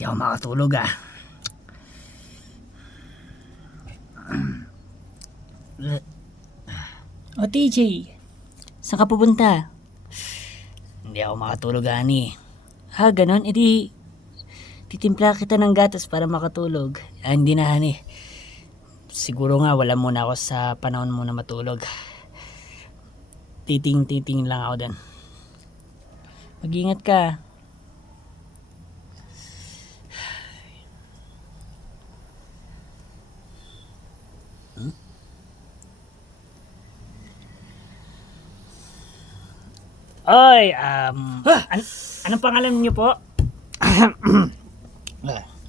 Hindi ako makatulog ah. O TJ, saan ka pupunta? Hindi ako makatulog ani. Ganon? Titimpla kita ng gatas para makatulog. Hindi na hani. Siguro nga wala muna ako sa panahon muna matulog. Titing lang ako din. Mag-ingat ka. Oy, anong pangalan niyo po?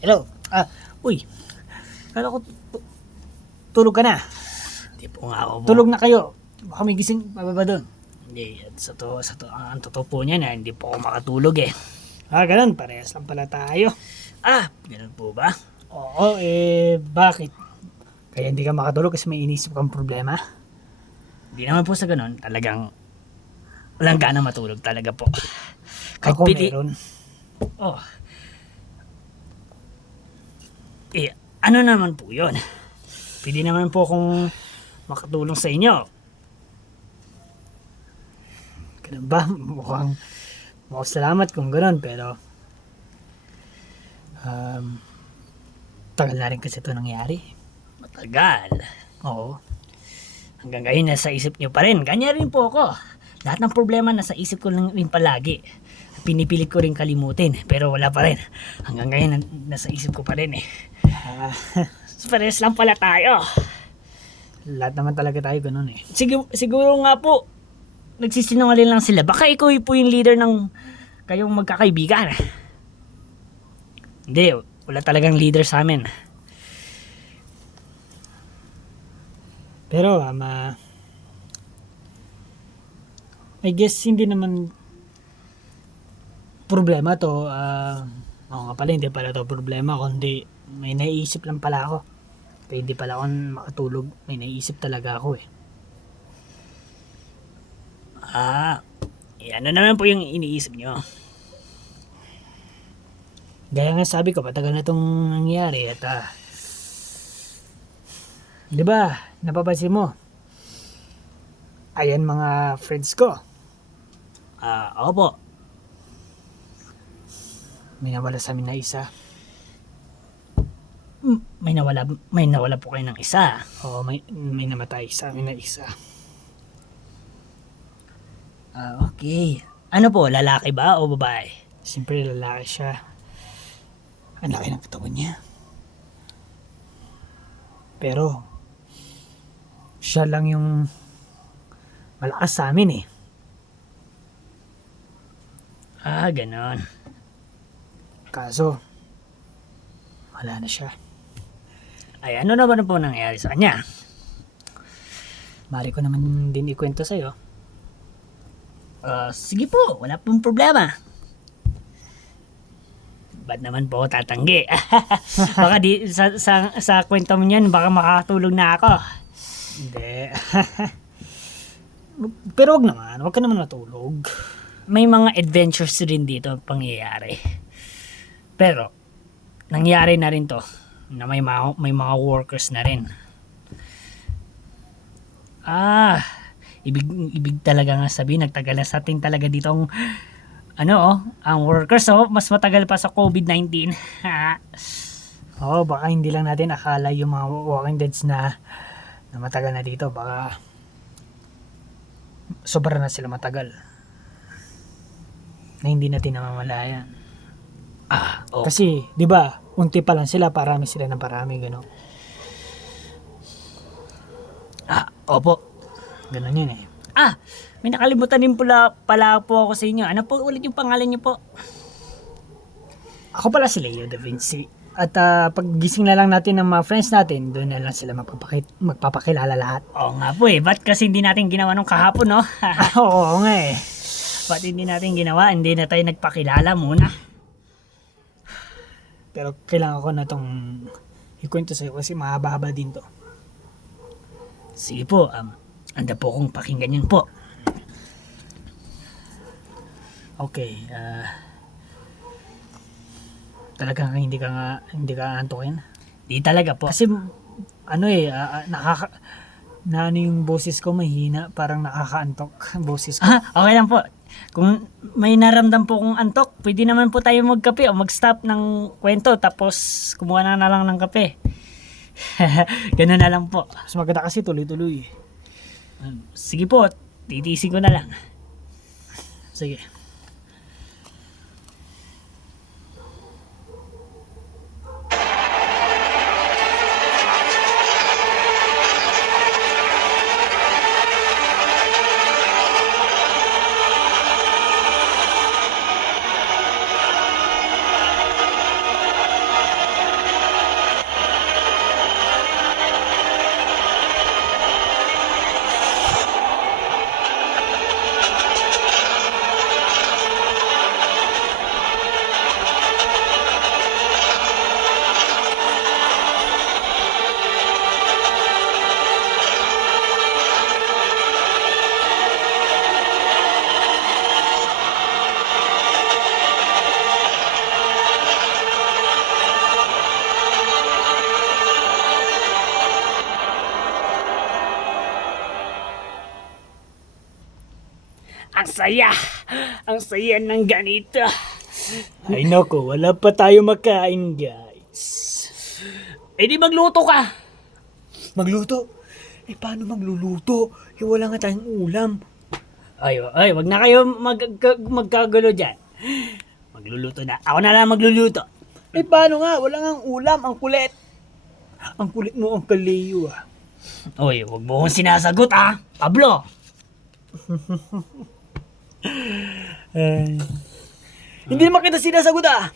Hello. Uy. Kala ko tulog ka na. Hindi po nga ako po. Tulog na kayo. Baka may gising pababa doon. Hindi, ang totoo po niya na hindi po ako makatulog eh. Ganun. Parehas lang pala tayo. Ganun po ba? Oo, bakit? Kaya hindi ka makatulog kasi may inisip kang problema? Hindi naman po sa ganun. Talagang walang gana matulog talaga po. Kahit Ako meron. Oh. Ano naman po yun? Pwede naman po kung makatulong sa inyo. Ganun ba? Mukhang salamat kung ganun, pero tagal na rin kasi ito nangyari. Matagal. Oo. Hanggang ngayon nasa isip niyo pa rin. Ganyan rin po ako. Lahat ng problema nasa isip ko lang rin palagi. Pinipilit ko rin kalimutin, pero wala pa rin. Hanggang ngayon nasa isip ko pa rin eh. Pares lang pala tayo. Lahat naman talaga tayo ganun eh. Siguro nga po, nagsisinungaling lang sila. Baka ikaw po yung leader ng kayong magkakaibigan. Hindi, wala talagang leader sa amin. Pero I guess hindi naman problema to. Oo nga pala, hindi pala to problema, kundi may naiisip lang pala ako. Kaya hindi pala ako makatulog. May naiisip talaga ako eh. Ano naman po yung iniisip nyo? Gaya nga sabi ko, patagal na itong nangyari at di ba, napapansin mo? Ayan mga friends ko. Opo. May nawala sa amin na isa. May nawala po kayo ng isa. Oo, may namatay sa amin na isa. Okay. Ano po, lalaki ba o babae? Siyempre lalaki siya. Ang laki ng katawan niya. Pero siya lang yung malakas sa amin eh. Ganon. Kaso wala na siya. Ay, ano naman po nangyari sa kanya? Mari ko naman din ikwento sa'yo. Sige po, wala pong problema. Ba't naman po ako tatanggi? Baka sa kwento mo niyan, baka makakatulog na ako. Hindi. Pero wag ka naman matulog. May mga adventures rin dito pangyayari. Pero, nangyari na rin to na may mga workers na rin. Ibig talaga nga sabihin, nagtagal na sa atin talaga ditong ang workers mas matagal pa sa COVID-19. Oo, baka hindi lang natin akala yung mga Walking Deads na matagal na dito. Baka sobra na sila matagal. Na hindi natin namamalayan. Oh. Kasi, di ba, unti pa lang sila, parami sila ng parami, gano'n. Opo. Ganun yun eh. May nakalimutan din pala po ako sa inyo. Ano po ulit yung pangalan niyo po? Ako pala si Leo Da Vinci. At paggising na lang natin ng mga friends natin, doon na lang sila magpapakilala lahat. Oo nga po eh. Ba't kasi hindi natin ginawa nung kahapon, no? Oo nga eh. Ba't hindi natin ginawa? Hindi na tayo nagpakilala muna. Pero kailangan ko na itong ikwento sa'yo kasi mahaba-haba din to. Sige po, anda po kong pakinggan yun po. Okay, talaga hindi ka antukin. Di talaga po. Kasi ano yung boses ko mahina, parang nakakaantok ang boses ko. Okay lang po. Kung may naramdam po kong antok, pwede naman po tayo magkape o mag-stop ng kwento tapos kumuha na lang ng kape. Ganun na lang po. Mas maganda kasi tuloy-tuloy. Sige po, titiisin ko na lang. Sige. Ang saya! Ang saya ng ganito. Ay nako, wala pa tayo makain guys. Eh di magluto ka! Magluto? Eh paano magluluto? Eh wala nga tayong ulam. Ay, wag na kayo magkagulo dyan. Magluluto na. Ako na lang magluluto. Eh paano nga? Wala nga ulam, ang kulit. Ang kulit mo, ang Leo ah. Oy, wag mo kong sinasagot ah, Pablo. Hindi naman kita sinasagot ah.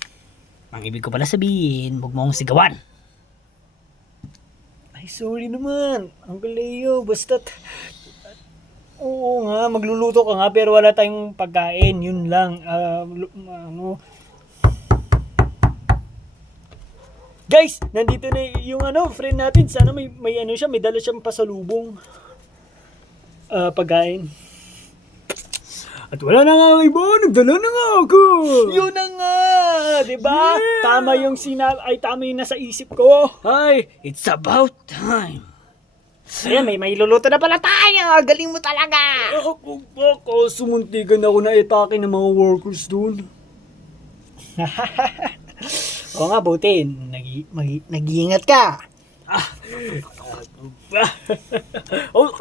Ang ibig ko pala sabihin, wag mo kong sigawan. Ay sorry naman, ang Leo, basta't... Oo nga, magluluto ka nga pero wala tayong pagkain, yun lang. Guys, nandito na yung friend natin. Sana may siya, may dala siyang pasalubong. Pagkain. At wala na nga ang iba, nagdala na nga ako. Yun na nga, di ba? Yeah. Tama yung nasa isip ko. Ay, it's about time. Ayan, may luluto na pala tayo. Galing mo talaga. Ako, sumuntikan ako na itake ng mga workers dun. Oo nga, buti. Nag-iingat ka.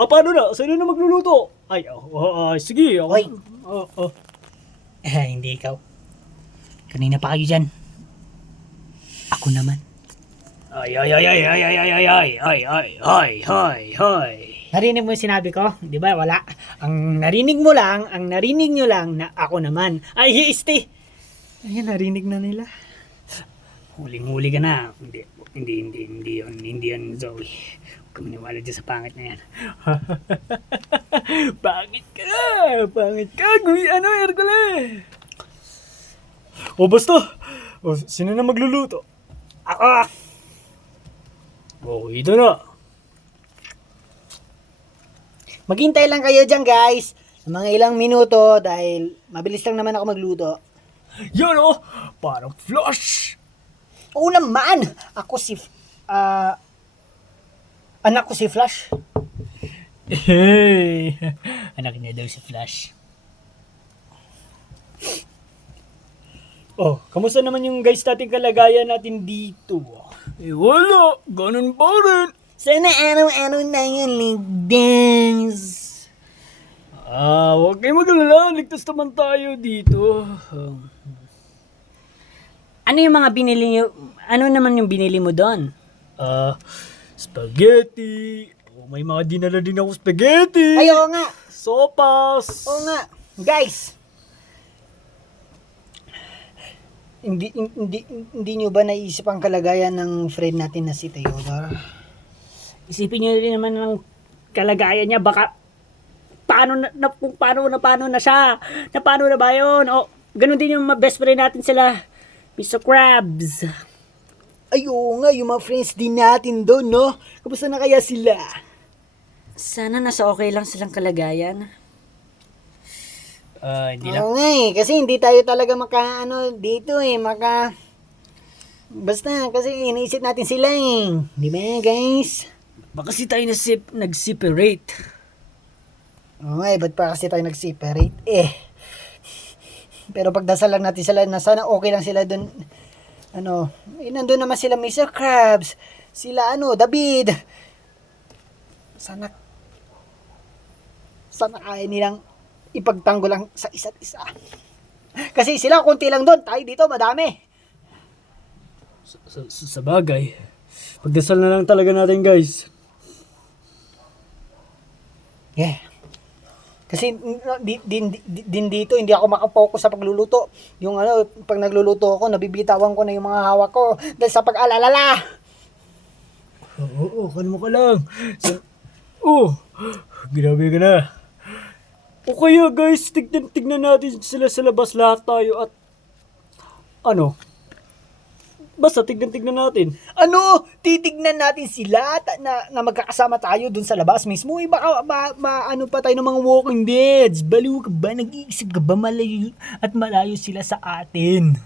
Paano na? Sino na magluluto? Ay, sige. Ako. Hoy. Hindi ikaw. Kanina pa kayo dyan. Ako naman. Ay. Narinig mo yung sinabi ko? Di ba? Wala. Ang narinig nyo lang na ako naman. Ay, este. Ayan, narinig na nila. Huling-huli ka na. Hindi yun, Zoe. Huwag ka maniwala dyan sa pangit na yan. Pangit ka, Hercules. Basta. Sino na magluluto? Ako. Ito na. Maghintay lang kayo dyan guys, ng mga ilang minuto dahil mabilis lang naman ako magluto. Yan parang flush. Oo naman, anak ko si Flash. Hey. Anak niya daw si Flash. Kamusta naman yung guys nating kalagayan natin dito? Wala, ganun pa rin. Sana araw-araw na yan ligtas. Huwag kayo magalala, ligtas naman tayo dito. Ano yung mga binili nyo? Ano naman yung binili mo doon? Spaghetti. May mga dinala din ako spaghetti. Ay, oo nga. Sopas. Oo nga. Guys, hindi nyo ba naisip ang kalagayan ng friend natin na si Theodore? Isipin nyo rin naman ng kalagayan niya. Baka paano na siya? Paano na ba yun? Ganun din yung best friend natin sila. Mr. Krabs. Ay, oo nga, yung mga friends din natin doon, no? Kamusta na kaya sila? Sana nasa okay lang silang kalagayan. Hindi lang. Oo nga kasi hindi tayo talaga dito Basta, kasi iniisip natin sila eh. Di ba, guys? Baka kasi tayo nag-separate. Oo nga, ba't pa kasi tayo nag-separate? Pero pagdasal lang natin sila na sana okay lang sila dun. Nandun naman sila Mr. Krabs. Sila David. Sana kaya nilang ipagtanggol lang sa isa't isa. Kasi sila konti lang doon, tayo dito madami. Sa bagay. Pagdasal na lang talaga natin, guys. Yeah. Kasi din dito hindi ako makapokus sa pagluluto. Yung pag nagluluto ako, nabibitawan ko na yung mga hawak ko dahil sa pag-alalala. Oo, kalma ka lang. Grabe ka na. O kaya guys, tignan natin sila sa labas lahat tayo at basta tignan natin. Titignan natin sila na magkakasama tayo dun sa labas mismo. Baka pa tayo ng mga walking deads. Baliw ka ba? Nag-iisip ka ba malayo sila sa atin?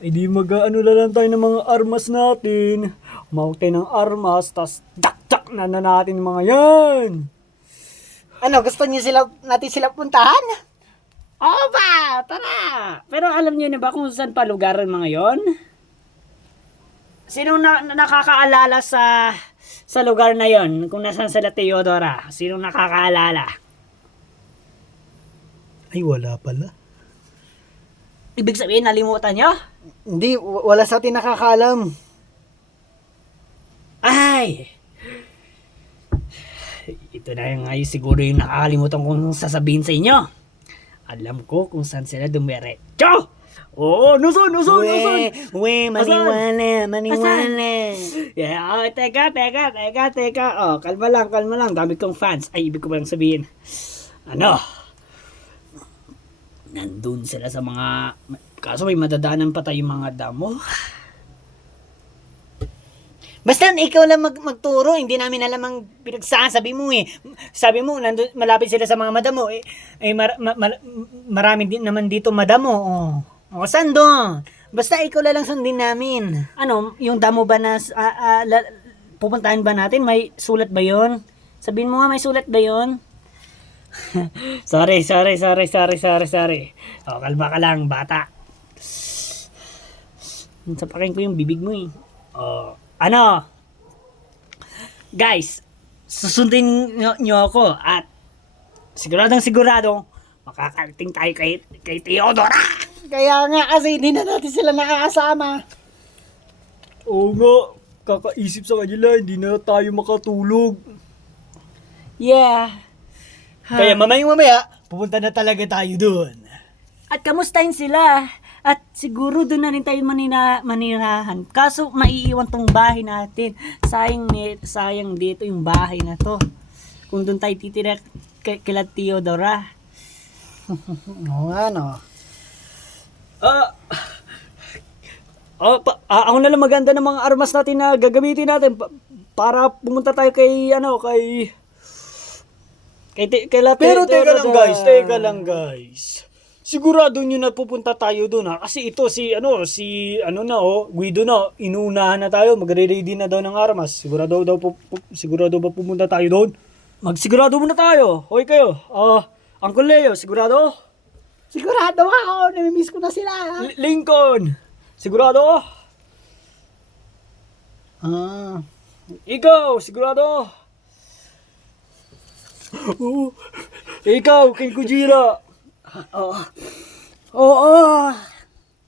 Ay di na lang tayo ng mga armas natin. Umawag tayo ng armas, tas dak na natin yung mga yan. Gusto niyo natin sila puntahan? Oo ba? Tara! Pero alam niyo na ba kung saan pa lugar ang mga yon? Sinong nakakaalala sa lugar na yon? Kung nasaan sila Theodora? Sinong nakakaalala? Ay wala pala. Ibig sabihin, nalimutan niyo? Hindi, wala sa atin nakakaalam. Ay! Ito na yung ngayon siguro yung nakakalimutan kong sasabihin sa inyo. Alam ko kung saan sila dumiretso. Oo, nuson! Maniwala. Yeah, teka. Kalma lang. Dami kong fans. Ay, ibig ko ba lang sabihin. Nandun sila sa mga... Kaso may madadaanan pa tayong mga damo. Basta ikaw lang magturo, hindi namin alam ang pinagsasabi mo eh. Sabi mo, malapit sila sa mga madamo. Marami din naman dito madamo. Saan doon? Basta ikaw lang sundin namin. Yung damo ba na pupuntahan ba natin? May sulat ba yon? Sabihin mo nga, may sulat ba yon? sorry. Kalma ka lang, bata. Sapakin ko yung bibig mo eh. Guys, susundin nyo ako at sigurado makakarating tayo kay Theodora. Kaya nga kasi hindi na natin sila nakakasama. Oo nga, kakaisip sa kanila, hindi na tayo makatulog. Yeah. Kaya mamaya, pupunta na talaga tayo doon. At kamustahin sila. At siguro doon na rin tayo manirahan. Kaso maiiwan tong bahay natin. Sayang dito yung bahay na to. Kung doon tayo titira kila Theodora. Oo nga Ako na lang maganda ng mga armas natin na gagamitin natin para pumunta tayo kay Pero teka lang guys. Sigurado nyo na pupunta tayo doon ha. Kasi ito Guido na, inuunahan na tayo. Magre-ready na daw ng armas. Sigurado ba pumunta tayo doon? Magsigurado muna tayo. Hoy kayo. Uncle Leo, sigurado? Sigurado ako, namimiss ko na sila. Lincoln, sigurado? Ikaw, sigurado? Ikaw, King Kujira. Oo.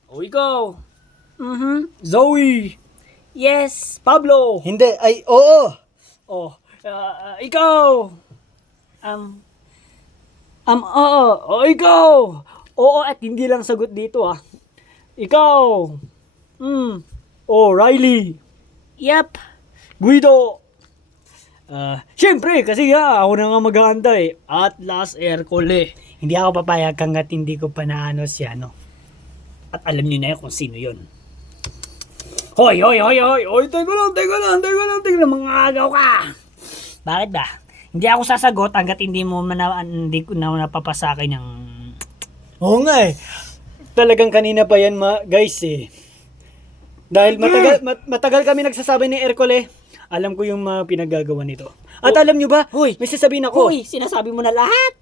O ikaw. Mhm. Zoe. Yes. Pablo. Hindi, oo. Ikaw. Oo. Ikaw. Oo at hindi lang sagot dito Ikaw. Riley. Yep. Guido. Siyempre, kasi ako na nga maghahanda Atlas Ercole. Hindi ako papayag hanggat hindi ko pa naano siya, At alam niyo na kung sino yun. Hoy, teka lang, mga agaw ka. Bakit ba? Hindi ako sasagot hanggat hindi ko na napapasa akin yung... Oo nga Talagang kanina pa yan guys Dahil matagal kami nagsasabi ni Ercole, alam ko yung mga pinagagawa nito. At alam nyo ba, Hoy! may sasabihin ako. Uy, sinasabi mo na lahat.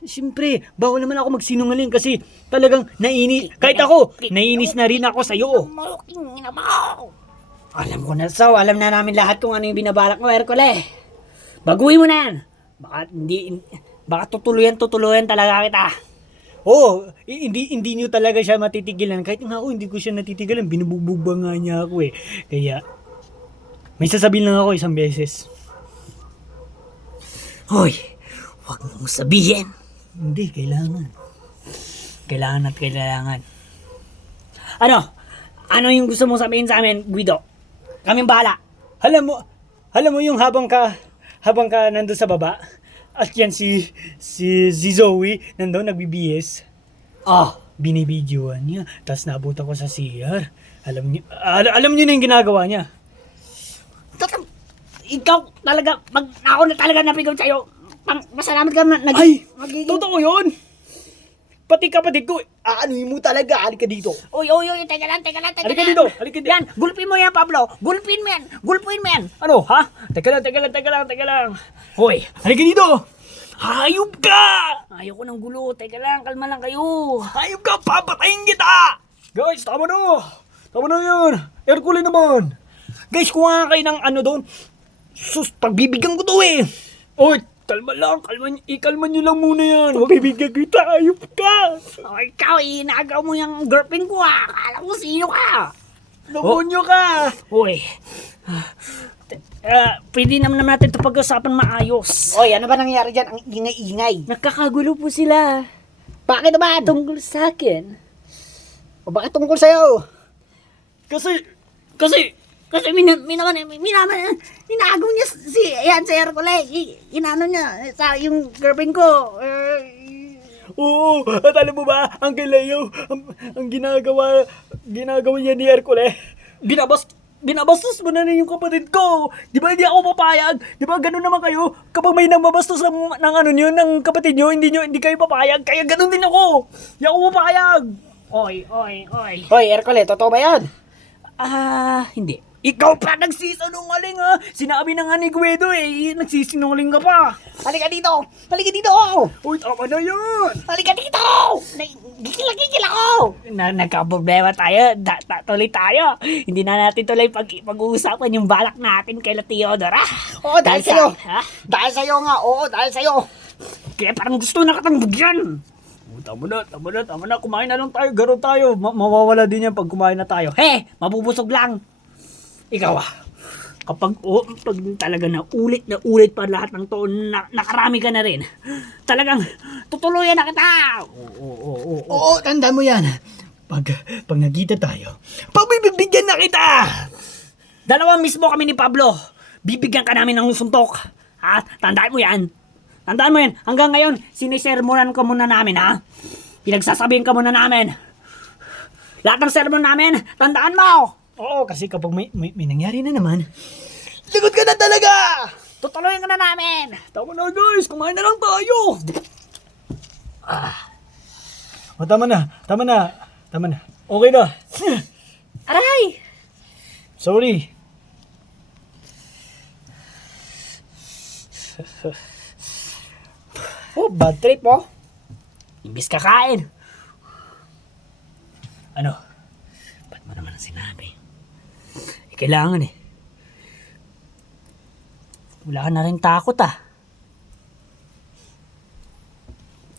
Siyempre, bawal naman ako magsinungaling kasi talagang kahit ako, naiinis na rin ako sa'yo. Alam ko na, so, alam na namin lahat kung ano yung binabalak mo, Hercule. Baguhin mo na yan. Baka tutuluyan talaga kita. Oo, hindi nyo talaga siya matitigilan. Kahit nga ako, hindi ko siya natitigilan. Binububba nga niya ako eh. Kaya, may sasabihin lang ako isang beses. Hoy, huwag mong sabihin. Hindi, kailangan. Kailangan. Ano yung gusto mong sabihin sa amin, Guido? Kaming bahala. Alam mo yung habang ka nandun sa baba, at yan si Zoe nandun nagbibihis. Binibidyoan niya. Tapos nabutan ko sa CR. Alam niyo na yung ginagawa niya. Ikaw talaga, ako na talaga napigaw sa'yo. Masalamat ka na Ay! magiging... Totoo yun! Pati kapatid ko, aanuhin mo talaga. Halika dito. Uy, teka lang. Halika dito. Yan, gulpin mo yan, Pablo. Gulpin mo yan. Ano, ha? Teka lang. Hoy, halika dito. Hayop ka! Ayoko ng gulo. Teka lang, kalma lang kayo. Hayop ka, papatayin kita! Guys, tama na yun. Hercule naman. Guys, kuha kayo ng ano doon. Sus, pagbibigyan ko to eh. Oy, kalma nyo lang muna yan. Huwag bibigyan kita, hayop ka. O, ikaw, inagaw mo yung girlfriend ko Akala mo sino ka. Nakonyo ka. Uy. Pwede naman natin ito pag-usapan maayos. Oy, ano ba nangyari dyan? Ang ingay-ingay. Nagkakagulo po sila. Bakit naman? Tungkol sa akin. O bakit tungkol sa'yo? Kasi inagaw niya si Hercule. Inano niya sa yung girlfriend ko. Oo, at alam mo ba, Uncle Leo, ang ginagawa niya ni Hercule, binabastos mo na yung kapatid ko. Di ba hindi ako papayag? Di ba ganun naman kayo? Kapag may nambabastos ng ano niyo, ng kapatid niyo, hindi kayo papayag. Kaya ganun din ako. Hindi ako papayag. Oy. Hoy, Hercule, totoo ba yan? Hindi. Ikaw pa nagsisinungaling ha. Sinabi na nga ni Guido eh, nagsisinungaling ka pa. Halika dito! Uy, tama na yan. Halika dito! Gigil ako! Nagka-problema tayo. Tuloy tayo. Hindi na natin tuloy pag-uusapan yung balak natin kay Theodora. Oo, dahil sa'yo. Ha? Dahil sa'yo nga, oo, dahil sa'yo. Kaya parang gusto na kitang bigyan. Tama na. Kumain na lang tayo, garo tayo. Mawawala din yan pag kumain na tayo. Mabubusog lang. Ikaw pag talaga na ulit pa lahat ng to, nakarami ka na rin. Talagang tutuluyan na kita. Oo, tanda mo yan. Pag nagkita tayo, pagbibigyan na kita! Dalawa mismo kami ni Pablo. Bibigyan ka namin ng suntok. Ha? Tandaan mo yan. Hanggang ngayon, sinisermonan ka muna namin, ha? Pinagsasabihin ka muna namin. Lahat ng sermon namin, tandaan mo. Oo, kasi kapag may nangyari na naman, lagot ka na talaga! Tutuloyin ka na namin. Tama na guys, kumain na lang tayo! O, tama na. Okay na. Aray! Sorry. Bad trip mo. Imbis kakain. Ano? Ba't mo naman ang sinabi? Kailangan eh. Wala ka na rin takot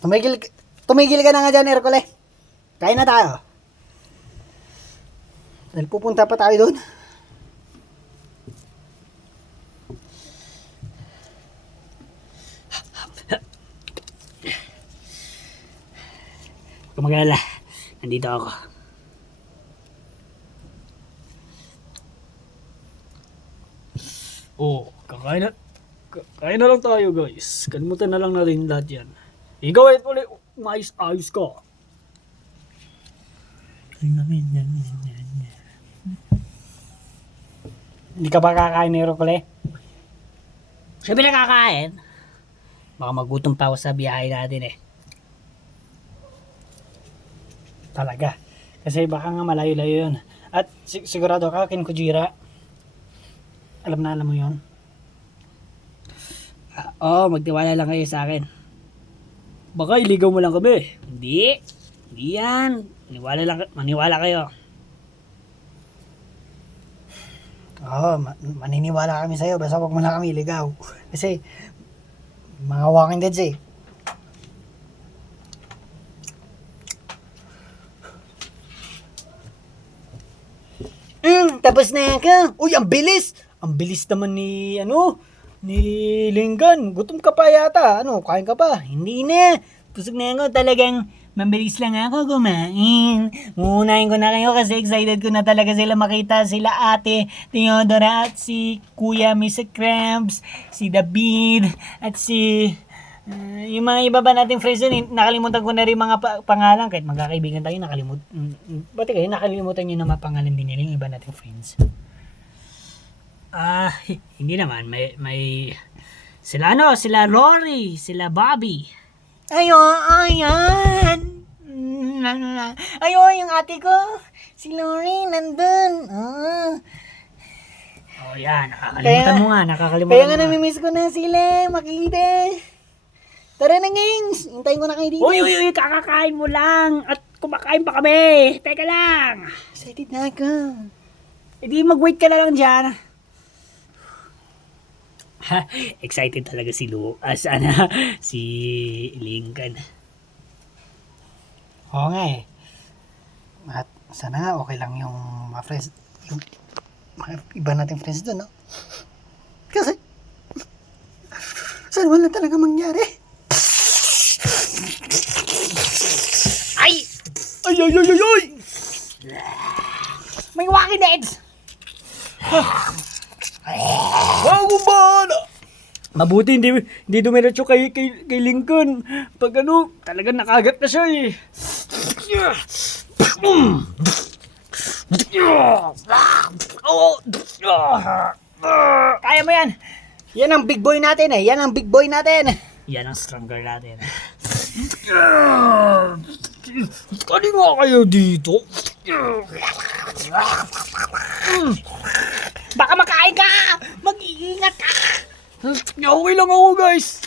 Tumigil ka na nga dyan, Hercule. Kain na tayo. Dahil pupunta pa tayo doon. Huwag mag-alala. Nandito ako. Kakain na lang tayo guys. Kalimutan na lang natin lahat yan. Ikaw ay ulit, ayos ka. Hindi ka ba kakain, Hercule? Siyempre nakakain. Baka magutom pa ako sa biyahe natin eh. Talaga. Kasi baka nga malayo-layo yun. At sigurado ka, King Kujira, alam mo yon. Oo, magtiwala lang kayo sa akin. Baka iligaw mo lang kami. Hindi. Hindi yan. Maniwala kayo. Oo, maniniwala kami sa'yo. Basta wag mo lang kami iligaw. Kasi, mga Walking Dead eh. Tapos na ka. Uy, ang bilis! Ang bilis naman ni, ni Linggan. Gutom ka pa yata. Kain ka pa? Hindi na. Pusog na ako. Talagang mabilis lang ako kumain. Uunahin ko na kayo kasi excited ko na talaga sila makita. Sila ate Theodora at si Kuya Mr. Krabs, si David, at si... yung mga iba ba nating friends dun, nakalimutan ko na rin mga pangalan. Kahit magkakaibigan tayo, Pati kayo, nakalimutan nyo na mga pangalan din nila yung iba nating friends. Hindi naman. May sila Rory, sila Bobby. Ayan. Ayun, yung ate ko. Si Lori, nandun. Oh, yan. Nakakalimutan mo nga. Kaya nga namimiss ko na sila. Makita. Tara na, gangs. Hintayin ko na kayo dito. Uy, kakakain mo lang. At kumakain pa kami. Teka lang. Excited na ako. E di mag-wait ka na lang dyan. Excited talaga si si Lincoln. Oo nga eh. At sana nga okay lang yung mga friends, yung mga iba nating friends doon, no? Kasi, sana wala talaga mangyari. Ay! Ay! May Walking Deads! Ako ba? Mabuti hindi dumiretso kay Lincoln. Pag talagang nakagat na siya eh. Kaya mo yan! Yan ang big boy natin eh. Yan ang big boy natin. Yan ang stronger natin. Kali nga kayo dito. Baka makain ka! Mag-iingat ka! Okay lang ako, guys.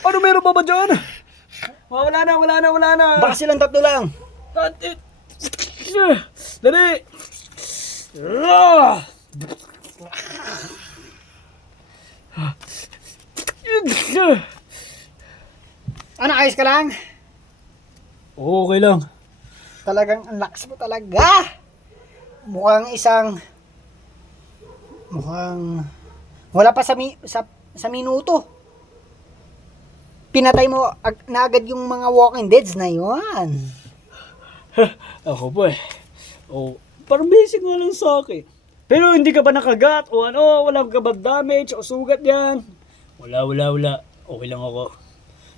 Ano meron pa ba dyan? Wala na. Baka silang tatlo lang. Dali. Ano, ayos ka lang? Okay lang. Talagang ang lakas mo talaga. Mukhang wala pa sa minuto. Pinatay mo na agad yung mga Walking Deads na yun. Ako ba eh. Parang basic nga lang sa akin. Pero hindi ka ba nakagat o wala ka ba damage o sugat yan? Wala. Okay lang ako.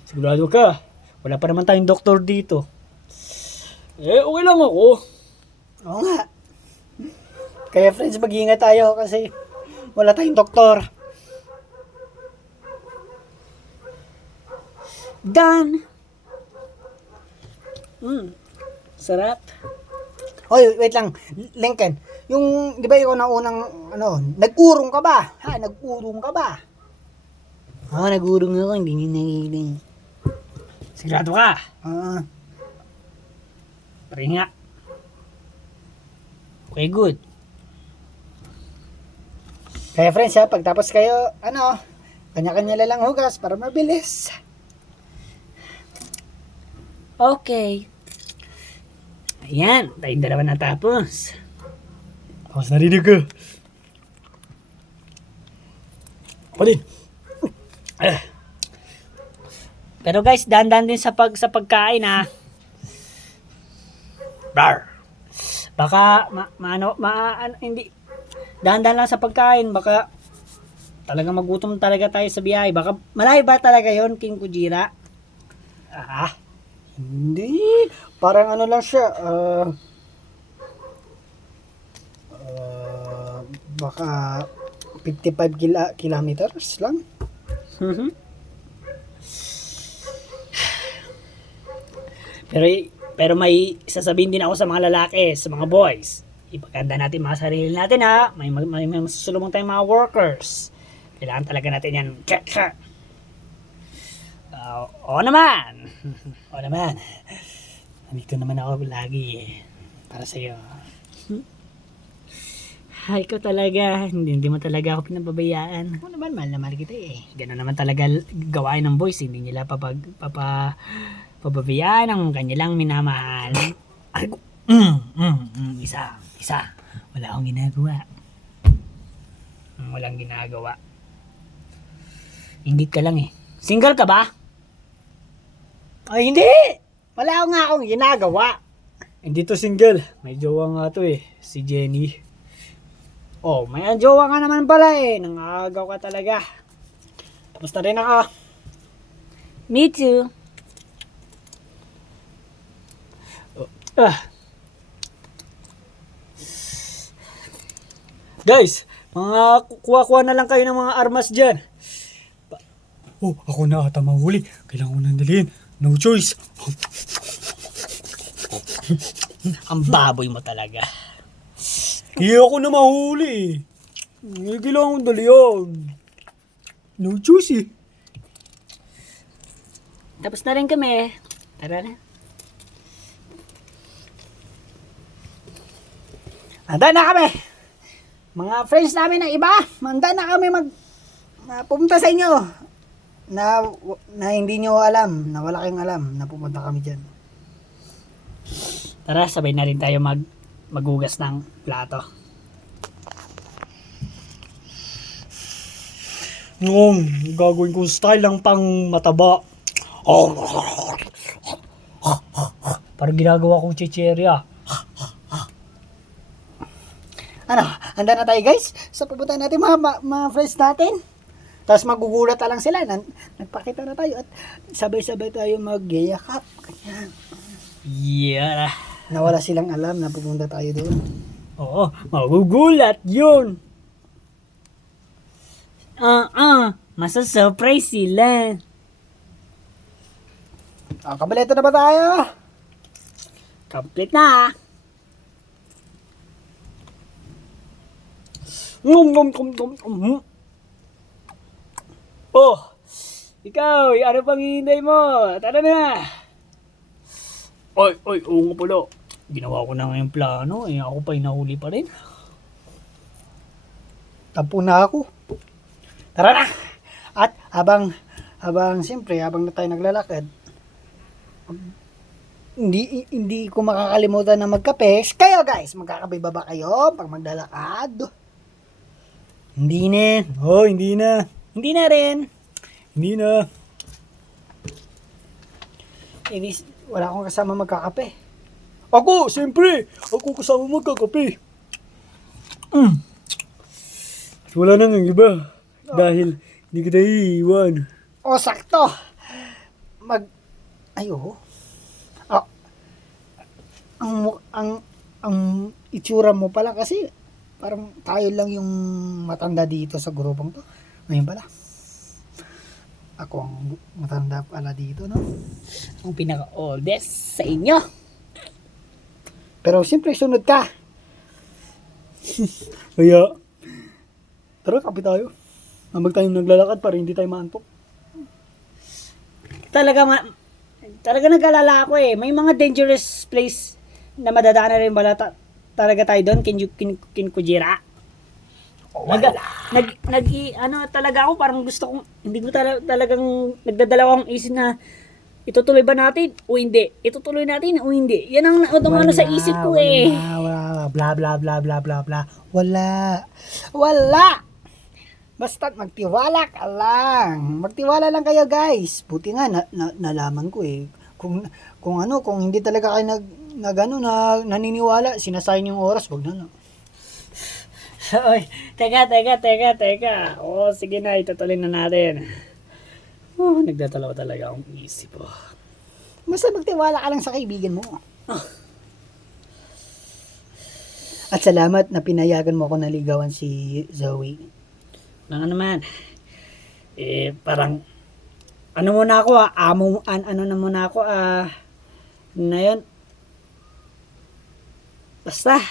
Sigurado ka. Wala pa naman tayong doktor dito. Okay lang ako. Oo nga. Kaya friends, mag-iingat tayo kasi wala tayong doktor. Done! Sarap. Hoy, wait lang. Lincoln, yung, di ba ikaw na unang, nag-urong ka ba? Nag-urong ka ba? Nag-urong ako, hindi nyo nahiling. Sigurado ka. Paringa. Okay, good. Kaya friends pagtapos kayo, kanya-kanya lang hugas para mabilis. Okay. Ayan, tayong dalawa natapos. Tapos narinig ka. Ako din. Pero guys, dandan din sa pagkain ha. Rar. Baka hindi dandan lang sa pagkain, baka talaga magutom talaga tayo sa biyahe. Baka malayo ba talaga 'yon, King Kujira? Hindi. Parang lang siya. Baka 55 kilometers lang. Pero may sasabihin din ako sa mga lalaki, sa mga boys. ipaganda natin mga sarili natin ha. May masusulubong tayong mga workers. Kailangan talaga natin yan. Oo naman. Oo naman. Nandito naman ako lagi para sa'yo. Ay, ikaw talaga. Hindi mo talaga ako pinababayaan. Ako naman, mahal na mahal kita eh. Ganun naman talaga gawain ng boys. Hindi nila pababayaan ang kanilang minamahal. Ay, isa. Wala akong ginagawa. Walang ginagawa. Inggit ka lang eh. Single ka ba? Ay, hindi! Wala akong ginagawa. Hindi to single. May jowa nga to eh. Si Jenny. Oh, may jowa ka naman pala eh. Nangagaw ka talaga. Kamusta rin ako? Me too. Guys, mga kuha-kuha na lang kayo ng mga armas dyan. Oh, ako na ata mahuli. Kailangan ko nang dalhin. No choice. Ang baboy mo talaga. Hindi ako na mahuli. Kailangan kong dalhin. No choice eh. Tapos na rin kami. Tara na. Handa na kami. Mga friends namin na iba, handa na kami pumunta sa inyo. Na hindi nyo alam, na wala kayong alam na pumunta kami dyan. Tara, sabay na rin tayo maghugas ng plato. Gagawin ko style lang pang mataba. Parang ginagawa kong chicherya. Ano, handa na tayo guys? Sa pupunta natin mga friends natin. Tapos magugulat na lang sila. Nagpakita na tayo at sabay-sabay tayo magyayakap. Ganyan. Yeah. Nawala silang alam na pupunta tayo doon. Oo, magugulat yun. Masasurprise sila. Kabaleto na ba tayo? Complete na. Oh, ikaw, ano pang hihintay mo? Tara na. Oy, oo nga pala. Ginawa ko na ngayong plano. Ako pa inahuli pa rin. Tampo na ako. Tara na! At habang siyempre, habang na tayo naglalakad, hindi ko makakalimutan na magkape. Kayo guys, magkakape ba kayo pag maglalakad? Hindi na. Oh, hindi na. Hindi na rin. Hindi na. Wala akong kasama magkakape. Ako, siyempre. Ako kasama magkakape. Wala na ng iba. Dahil hindi kita iiwan. O, sakto. Ayo. Ang itsura mo pala kasi parang tayo lang yung matanda dito sa grupong to. Ngayon pala. Ako ang matanda pala dito, no? Ang pinaka-oldest sa inyo. Pero siyempre, sunod ka. Kaya, tara, kape tayo. Habang tayong naglalakad para hindi tayo maantok. Talaga nag-alala ako eh. May mga dangerous place na madadaanan rin bala talaga tayo doon, Kinkujira. Talaga ako parang gusto kong, hindi ko talagang nagdadalawang isip na itutuloy ba natin o hindi? Itutuloy natin o hindi? Yan ang ano sa isip ko eh. Wala, bla bla bla bla bla bla. Wala. Basta magtiwala ka lang. Magtiwala lang kayo guys. Buti nga nalaman ko eh. Kung hindi talaga kayo naniniwala, sinasayang yung oras, wag na. Oy, teka. Oo, sige na, itutuloy na natin. Nagdadalaw talaga akong isip. Basta magtiwala ka lang sa kaibigan mo. At salamat na pinayagan mo ako naligawan si Zoe. Nga naman. Parang, ano muna ako na yun. Basta,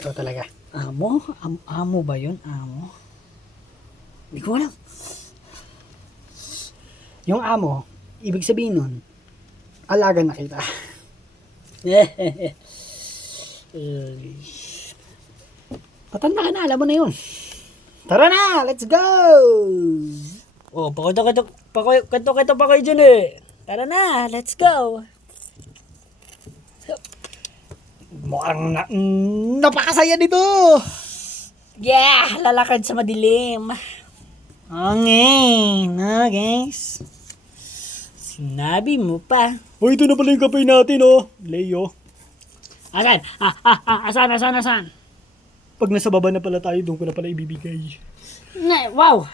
Ikaw talaga. Amo? Amo ba yun? Amo? Hindi ko alam. Yung amo, ibig sabihin nun, alaga na kita. Patanda ka na, alam mo na yun. Tara na, let's go! Oh, pakwento pa kayo dyan eh. Tara na, let's go. Mukhang napakasaya nito! Yeah, lalakad sa madilim. Okay, na guys. Sinabi mo pa. Oh, ito na pala yung kape natin, oh. Leo. Asan? Asan? Pag nasa baba na pala tayo, doon ko na pala ibibigay. Wow!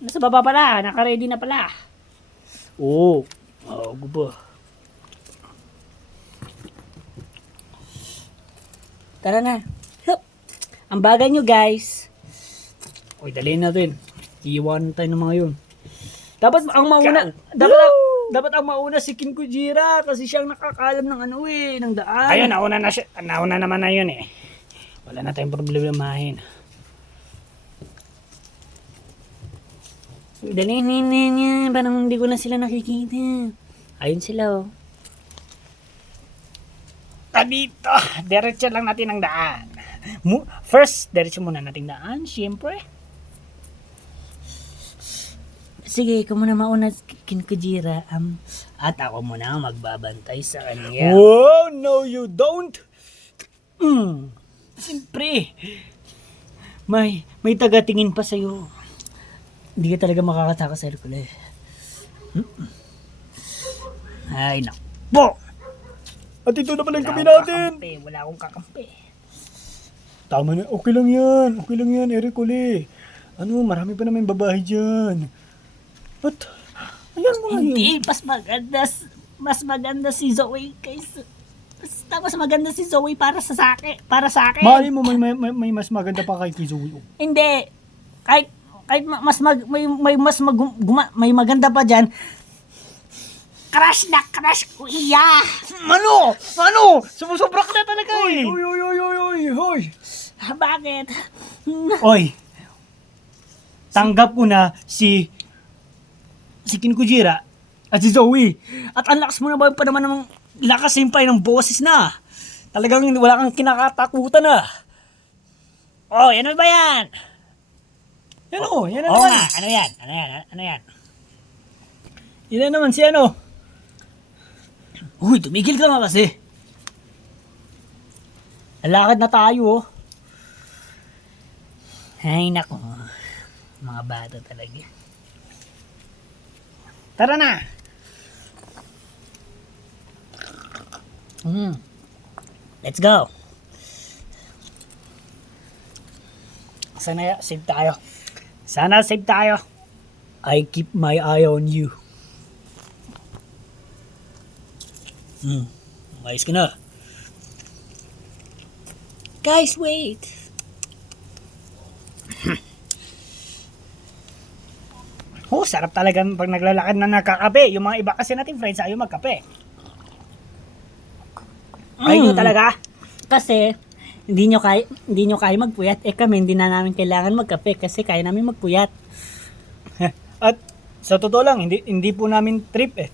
Nasa baba pala, naka-ready na pala. Oo. Oh, ba? Tara na. Hup. Ang bagay nyo guys. Oy, dali natin. Iiwanan tayo ng mga yun. Dapat ang mauna si Kin Kujira kasi siyang nakakalam ng ng daan. Ayun, nauna na siya. Nauna naman na yun eh. Wala na tayong problemahin. Dali niya, parang hindi ko na sila nakikita. Ayun sila oh. Dito, diretso lang natin ang daan. First, diretso muna natin daan, syempre. Sige, ikaw muna mauna Kin Kujira. At ako muna ang magbabantay sa kanya. Wow, no you don't. Siyempre. May tagatingin pa sa'yo. Hindi ka talaga makakatakas sa Hercules. Ay, nakpo! At ito na pala yung kape natin. Wala akong kakampi. Tama na, okay lang yan, Eric Uli. Ano, marami pa naman babae dyan. At, ayan mga yun. Hindi, mas maganda si Zoe kaysa... Mas maganda si Zoe para sa akin. Mali mo, may mas maganda pa kay Kizoe. Hindi. Kahit may maganda pa diyan. Crush ko iya. Ano? Sumusobra ka na talaga eh. Hoy. Bakit? Oy, tanggap ko na si Kin Kujira at si Zoe. At ang lakas mo na ba pa naman ng lakas simpay ng boses na. Talagang wala kang kinakatakutan na. Oh, ano ba yan? Yan o, yan na Oo naman. nga, ano yan? Yan na naman si ano. Uy, tumigil ka nga kasi. Lalakad na tayo, oh. Ay, nako. Mga bata talaga. Tara na! Let's go. Sana save tayo. Sana safe tayo. I keep my eye on you. Ayos ka na. Guys, wait. Oh, sarap talaga pag naglalakad na nakakape. Yung mga iba kasi natin friends ayaw magkape. Ayaw talaga. Kasi hindi nyo kaya magpuyat. Kami hindi na namin kailangan magkape kasi kaya namin magpuyat. At sa totoo lang, hindi po namin trip eh.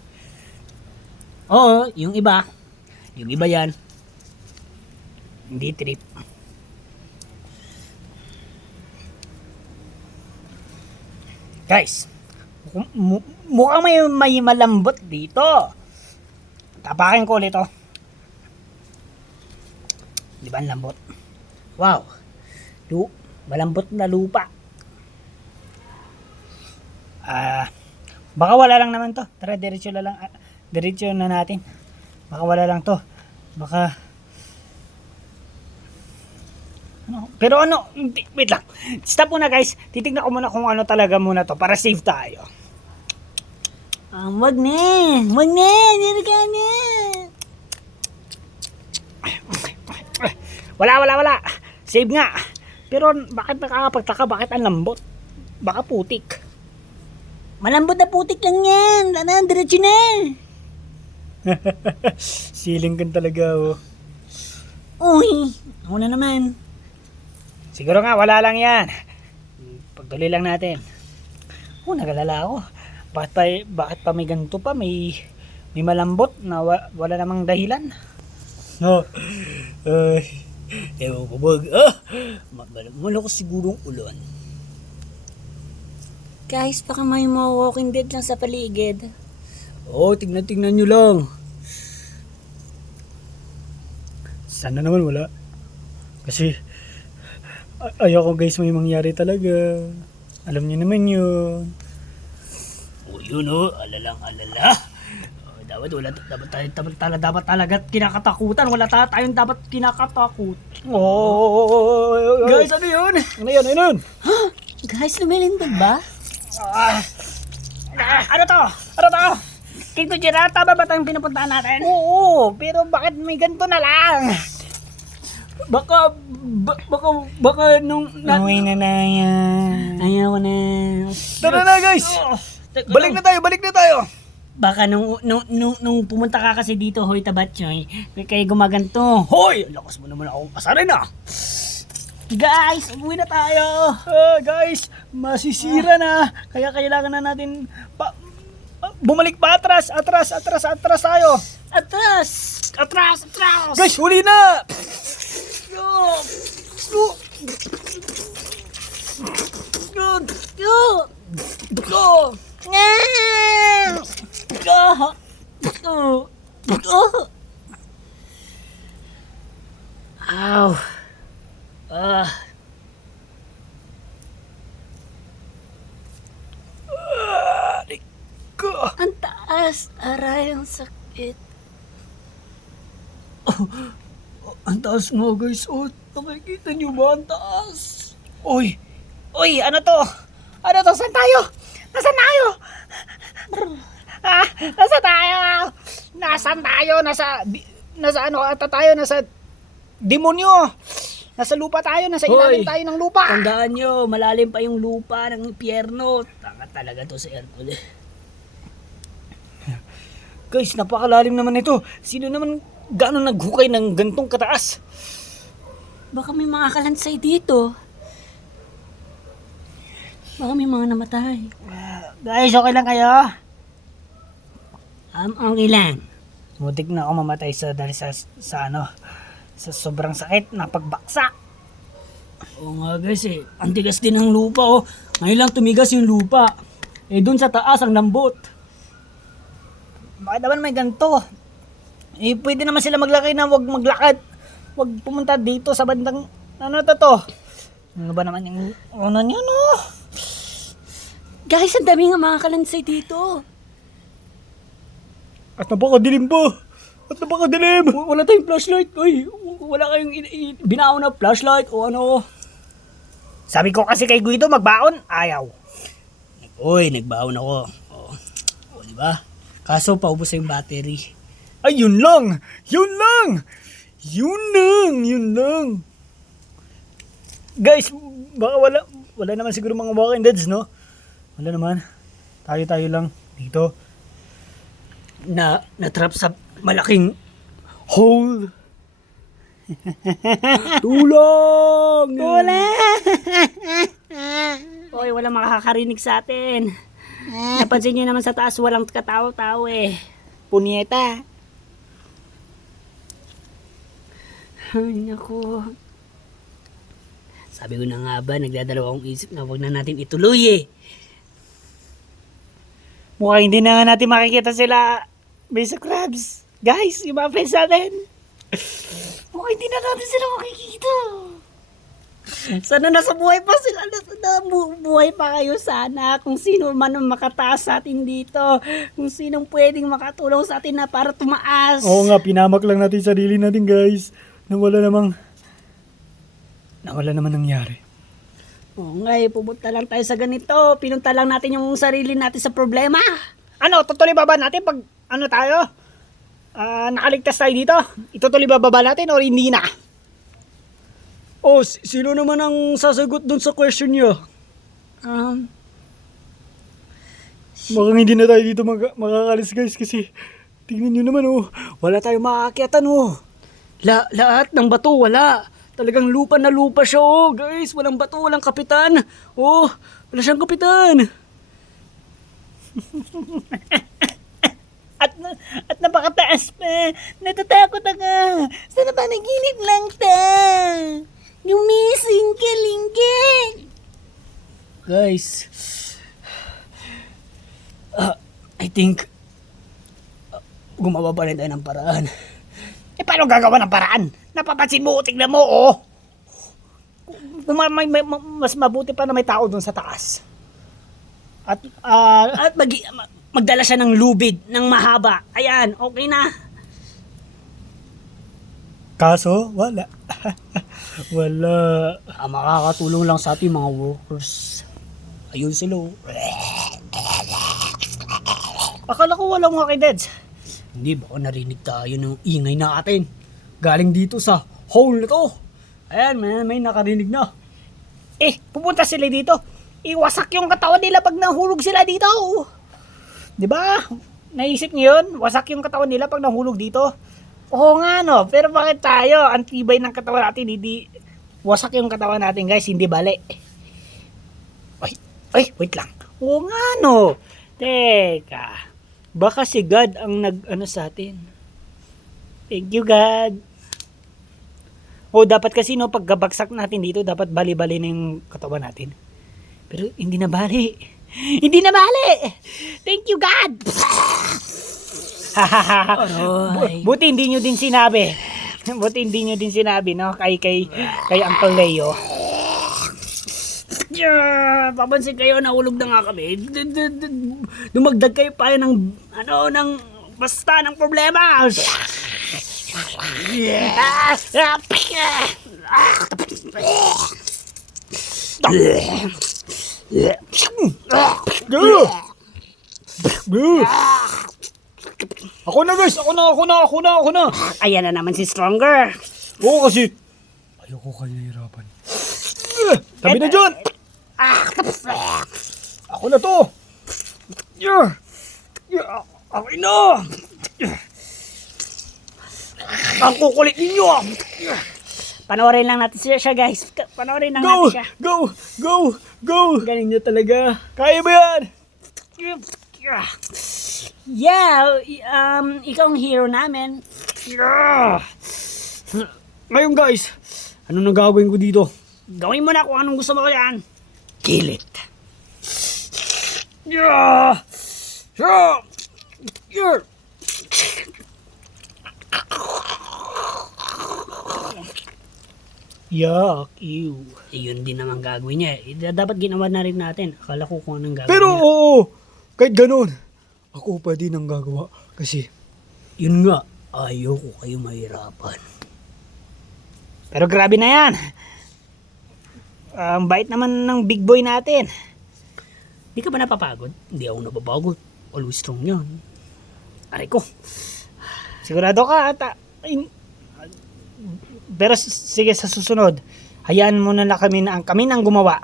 Oo, yung iba yan. Hindi trip. Guys, mukhang may malambot dito. Tapakin ko ulit oh. Di ba ang lambot? Wow. Malambot na lupa. Baka wala lang naman to. Tara, diretso na natin. Baka wala lang to. Baka... Pero wait lang. Stop muna guys. Titignan ko muna kung ano talaga muna to para safe tayo. Wag na. Hindi ka na. Wala. Save nga. Pero bakit nakakapagtaka? Bakit ang lambot? Baka putik. Malambot na putik lang yan. Diretso na. Siling kan talaga oh. Uy, ako na naman. Siguro nga, wala lang yan. Pagtuloy lang natin. Nagalala ako. Bakit pa may ganito pa? May malambot na wala namang dahilan. No. Ewan ko bag. Malakas sigurong ulan. Guys, baka may mga walking dead lang sa paligid. Tingnan nyo lang. Sana naman wala. Kasi ayoko guys may mangyari talaga. Alam niyo naman yun. Yun alalang alala. Dapat talaga kinakatakutan. Wala tayong dapat kinakatakot. Guys, ano yun? Ano yun? Guys, lumilindog ba? Ano to? King Kujira, tama ba tayong pinupuntahan natin? Oo, pero bakit may ganito na lang? Baka nung... Uwi na yan. Ayaw na. Tara na guys! Balik na tayo! Baka nung pumunta ka kasi dito, Hoy Tabatchoy, kaya gumaganto. Hoy! Lakas mo naman akong pasarin ah! Guys, umuwi na tayo. Guys, masisira na. Kaya kailangan na natin bumalik pa atras tayo. Atras! Guys, huli na! Ow. Ang taas. Aray, ang sakit. Ang taas nga guys. Nakikita nyo ba ang taas? Uy, ano to? Saan tayo? Nasaan tayo? Nasaan tayo? Nasa ano ata tayo? Nasa demonyo. Nasa lupa tayo. Nasa ilalim Hoy, tayo ng lupa. Tandaan nyo, malalim pa yung lupa ng impyerno. Tanga talaga to si Ercole. Guys, napakalalim naman ito. Sino naman gano'n naghukay ng gantong kataas? Baka may mga kalansay dito. Baka may mga namatay. Guys, okay lang kayo? Okay lang. Mutik na ako mamatay dahil sa sobrang sakit na pagbaksak. Oo nga guys ang tigas din ng lupa Ngayon lang tumigas yung lupa. Dun sa taas ang lambot. Bakit naman may ganito? Pwede naman sila maglakay na wag maglakad. Wag pumunta dito sa bandang, ano to? Ano ba naman yung, ano niya no? Guys, ang dami nga mga kalansay dito. At napakadilim pa! Wala tayong flashlight. Wala kayong binaon na flashlight o ano. Sabi ko kasi kay Guido magbaon, ayaw. Nagbaon ako. Diba? Kaso paubos na yung battery. Ay, yun lang! Guys, baka wala naman siguro mga walking deads, no? Wala naman. Tayo lang dito. Na-trap sa malaking Hole! Tulong! Wala makakarinig sa atin. Napansin nyo naman sa taas, walang katao-tao Punyeta. Ay, naku. Sabi ko na nga ba, nagdadalawang isip na wag na natin ituloy Mukhang hindi na nga natin makikita sila. Basic crabs. Guys, yung mga friends natin. Mukhang hindi na natin sila makikita. Sana nasa buhay pa sila. Buhay pa kayo sana. Kung sino man ang makataas sa atin dito. Kung sinong pwedeng makatulong sa atin na para tumaas. Oo nga, pinamak lang natin sarili natin, guys. Na wala namang nangyari. Oo nga pumunta lang tayo sa ganito. Pinunta lang natin yung sarili natin sa problema. Ano, tutuloy ba natin pag ano tayo? Nakaligtas tayo dito? Itutuloy ba natin o hindi na? Sino naman ang sasagot dun sa question niyo? Mukhang hindi na tayo dito makakalis, guys, kasi tingnan nyo naman, wala tayong makakakyatan, Lahat ng bato, wala. Talagang lupa na lupa siya, oh. Guys, walang bato, walang kapitan. Oh, wala siyang kapitan. At napakataas pa. Natatakot ako. Sana ba naginip lang ta? Gumising ka, Linggit. Guys, I think gumawa pa rin tayo ng paraan. Paano gagawa ng paraan? Napapansin mo, tignan mo, oh. Mas mabuti pa na may tao doon sa taas. At magdala siya ng lubid, ng mahaba. Ayan, okay na. Kaso, wala. Wala. Makakatulong lang sa ating mga workers. Ayun sila, oh. Akala ko walang mga kideds. Hindi, baka narinig tayo ng ingay natin. Galing dito sa hole na to. Ayan, may nakarinig na. Pupunta sila dito. Wasak yung katawan nila pag nahulog sila dito. Di ba? Naisip niyo yun? Wasak yung katawan nila pag nahulog dito. Oo nga, no. Pero bakit tayo? Ang tibay ng katawan natin, hindi wasak yung katawan natin, guys. Hindi bali. Ay, wait lang. Oo nga, no. Teka. Baka si God ang nag-ano sa atin. Thank you, God. Dapat kasi, no, pagkabagsak natin dito, dapat bali-bali na yung katawan natin. Pero hindi na bali. Hindi na bali! Thank you, God! Aroy. Buti hindi nyo din sinabi. Buti hindi nyo din sinabi, no? Kay Uncle Leo. Papansin kayo, nahulog na nga kami. Dumagdag kayo pa ng, basta ng problema. Ako na guys, ako na. Ayan na naman si Stronger. Oo kasi, ayoko kayo nahihirapan. Tabi na dyan! Ako na to! Okay na. Ang kukulit ninyo. Panoorin lang natin siya, guys. Panoorin lang Go! natin siya. Go! Galing niya talaga. Kaya ba yan? Yeah, ikaw ang hero namin. Ngayon guys, ano na gagawin ko dito? Gawin mo na kung anong gusto mo yan. Kill it. Yuck, ew. Yun din naman gagawin niya. Dapat ginawa na rin natin. Akala ko kung anong gagawin Pero niya. oo, kahit ganun, ako pa din ang gagawa. Kasi, Yun nga, ayoko kayo mahirapan. Pero grabe na yan. Ang bait naman ng big boy natin. Di ka ba napapagod? Hindi ako napapagod. Always strong yan. Aray ko. Sigurado ka ata. Pero sige, sa susunod, hayaan mo na kami nang gumawa.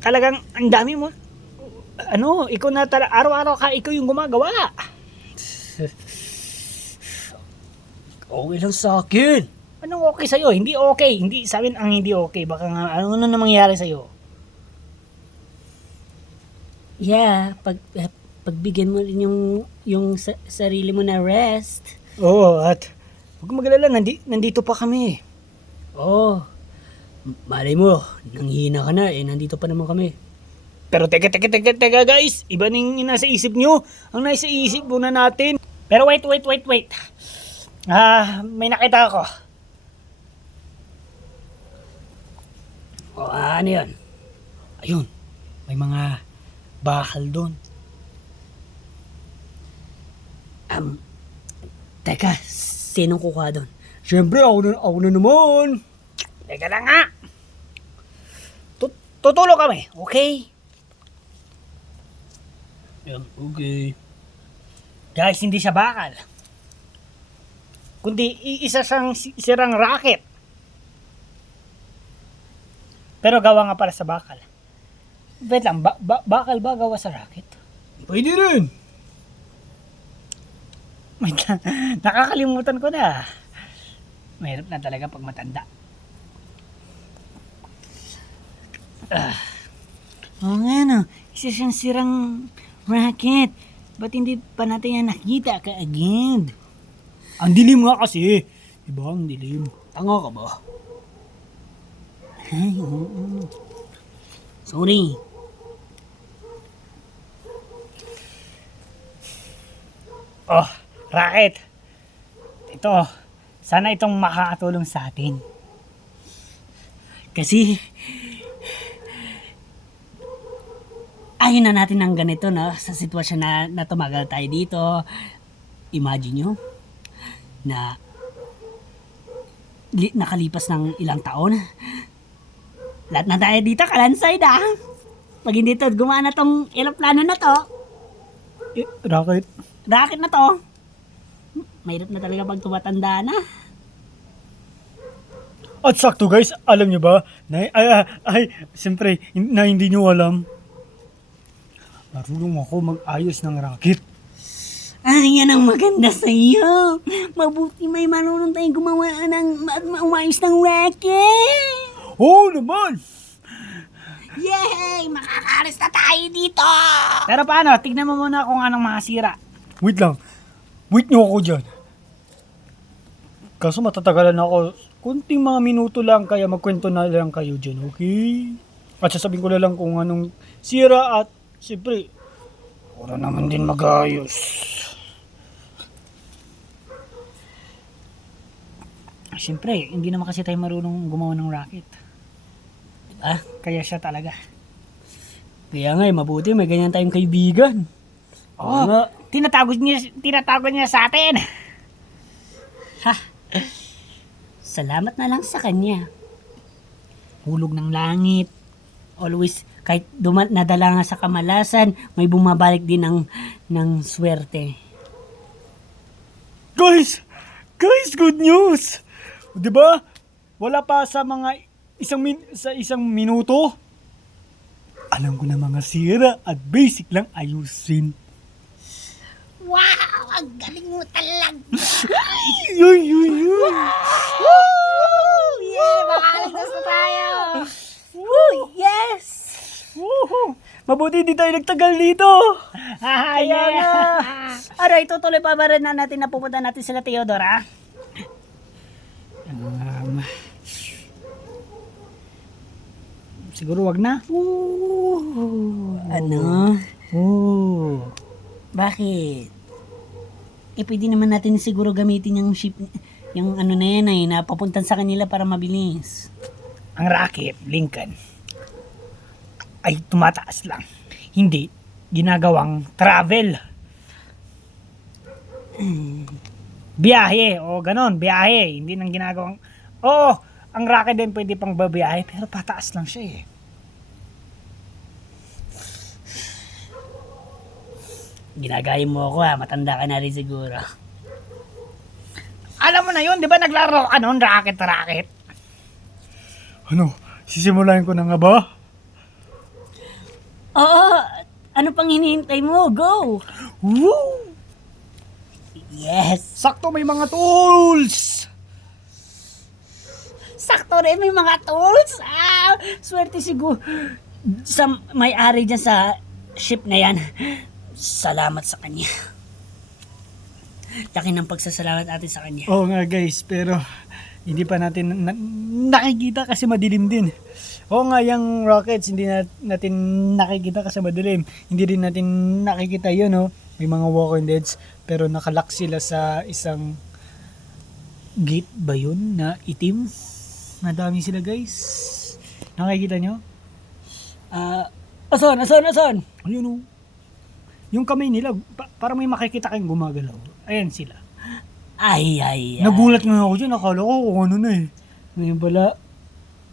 Talagang ang dami mo. Ikaw na araw-araw ka, ikaw yung gumagawa. Okay lang sa akin. Anong okay sa'yo? Hindi okay. Hindi sa amin ang hindi okay. Baka nga, ano na mangyari sa'yo? Yeah, pagbigyan mo rin yung sarili mo na rest. Oo, at huwag kang mag-alala, nandito pa kami. Oh, malay mo, nanghihina ka na nandito pa naman kami. Pero teka guys, iba ning nasa isip nyo. Ang nasa isip muna natin. Pero wait. May nakita ako. Ano yan? Ayun, may mga bakal doon. Teka, sinong kukuha doon? syempre ako na naman. Teka lang nga. Tutulong kami, okay? Okay. Guys, hindi siya bakal. Kundi isa siyang sirang racket. Pero gawa nga para sa bakal. Wait lang, bakal ba gawa sa racket? Pwede rin. Wait lang, nakakalimutan ko na. Mahirap na talaga pag matanda. Oo nga no, isa siyang sirang rocket. Ba't hindi pa natin yan nakita kaagad? Ang dilim nga kasi. Diba, ang dilim. Tanga ka ba? Ay, oo. Sorry. Oh, Rocket. Ito, sana itong makakatulong sa atin. Kasi, ayaw na natin ng ganito, no? Sa sitwasyon na tumagal tayo dito. Imagine nyo, na nakalipas ng ilang taon, lahat na tayo dito kalansay na. Pag hindi to, gumana tong eroplano na to, Rocket. rocket na to, mahirap na talaga pag tumatanda na. At sakto guys, alam nyo ba? Siyempre, na hindi nyo alam. Marunong ako mag-ayos ng rocket. Ay, yan ang maganda sa iyo. Mabuti may marunong tayong gumawa ng umayos ng rocket. Oo naman! Yay! Makakaalis na tayo dito! Pero paano? Tignan mo muna kung anong makasira. Wait lang. Wait nyo ako dyan. Kaso matatagalan ako. Kunting mga minuto lang, kaya magkwento na lang kayo dyan, okay? At sasabihin ko na lang kung anong sira at siyempre, wala naman din mag-ayos. Siyempre, hindi naman kasi tayo marunong gumawa ng rocket. Diba? Kaya siya talaga. Kaya nga, mabuti may ganyan tayong kaibigan. Oo nga. Tinatago niya sa atin. Ha? Salamat na lang sa kanya. Hulog ng langit. Always, kahit nadala nga sa kamalasan, may bumabalik din ng swerte. Guys, good news! 'Di ba? Wala pa sa mga isang minuto. Alam ko na mga sira at basic lang ayusin. Wow! Ang galing mo talaga! Yun. Woo! Yeah! Makakaligtas na tayo! Woo! Yes! Woohoo! Mabuti hindi tayo nagtagal dito. Kaya nga! Ano, itutuloy pa ba rin na natin na pupunta natin sila Theodora? Siguro wag na. Ano? Bakit? Pwede naman natin siguro gamitin yung ship, yung ano na yan na papuntan sa kanila para mabilis. Ang rocket, Lincoln, ay tumataas lang. Hindi ginagawang travel. Biyahe, o ganon, biyahe. Hindi nang ginagawang, oo, ang rocket din pwede pang babiyahe, pero pataas lang siya eh. Ginagaya mo ako ha, matanda ka na rin siguro. Alam mo na yun, di ba naglaro ka noon, rocket. Ano? Sisimulan ko na nga ba? Oo, ano pang hinihintay mo? Go! Woo! Yes! Sakto may mga tools! Sakto rin, may mga tools! Ah, swerte siguro sa may-ari dyan sa ship na yan. Salamat sa kanya. Laki ng pagsasalamat natin sa kanya. Oo nga guys, pero hindi pa natin nakikita kasi madilim din. Oo nga, yung rockets hindi natin nakikita kasi madilim. Hindi din natin nakikita yun, no? May mga walking deads, pero nakalock sila sa isang gate ba yun na itim? Madami sila guys. Nakikita nyo? Asan? Ayun o. Yung kamay nila, parang may makikita kayong gumagalaw. Ayan sila. Ay. Nagulat nga ako dyan, akala ko kung ano na eh. Ngayon pala,